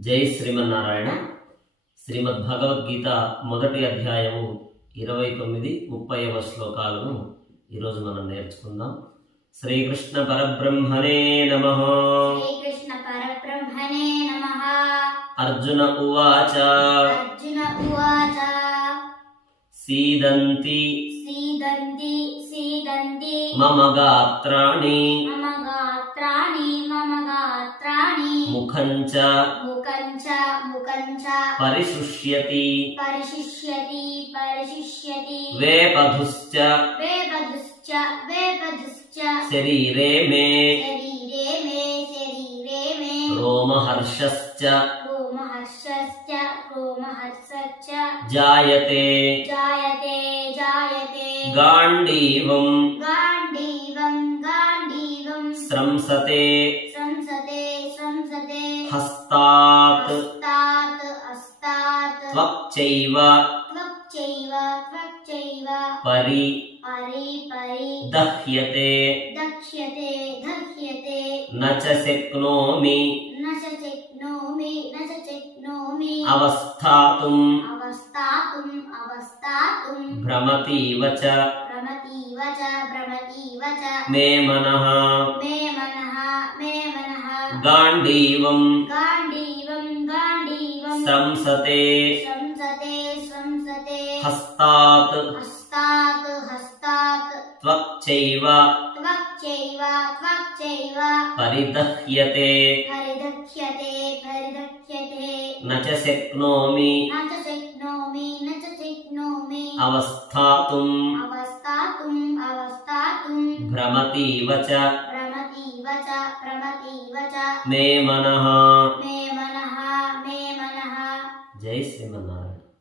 జై శ్రీమన్నారాయణ. శ్రీమద్ భగవద్గీత మొదటి అధ్యాయము ఇరవై తొమ్మిది ముప్పైవ శ్లోకాలను ఈరోజు మనం నేర్చుకుందాం. శ్రీకృష్ణ పరబ్రహ్మణే నమ. శ్రీకృష్ణ పరబ్రహ్మణే నమః. అర్జున ఉవాచ. అర్జున ఉవాచ. సీదంతి. సీదంతి సీదంతి. మమ గాత్రాణి. మమ मुखं च मुखं परिशुष्यति। परिशिष्यति परिशिष्यति। वेपधुश्च। वेपधुश्च वेपधुश्च। शरीरे मे। शरीरे मे शरीरे मे। रोमहर्षश्च। रोमहर्षश्च रोमहर्षश्च। जायते। जायते जायते। गाण्डीवम्। गाण्डीवम् गाण्डीवम्। स्रंसते హస్తాత్ త్వక్చైవ త్వక్చైవ త్వక్చైవ పరి పరి పరి దహ్యతే దక్ష్యతే దహ్యతే న చ శక్నోమి న చ శక్నోమి న చ శక్నోమి అవస్థాతుం అవస్థాతుం అవస్థాతుం భ్రమతీవ చ భ్రమతీవ చ భ్రమతీవ చ మే మనః మే మనః మే మనః గాంధీవం. గాంధీవం గాంధీవం. స్రంసతే సంసతే సంసతే. హస్తాత్. హస్తాత్ హస్తాత్. త్వక్చైవ. త్వక్చైవ త్వక్చైవ. పరిదహ్యతే. పరిదక్ష్యతే పరిదక్ష్యతే న చ శక్నోమి. న చ శక్నోమి న చ శక్నోమి. అవస్థాతుం. అవస్థాతుం అవస్థాతుం. భ్రమతీవ मे मनः। मे मनः मे मनः। जय श्री श्रीमन्नारायण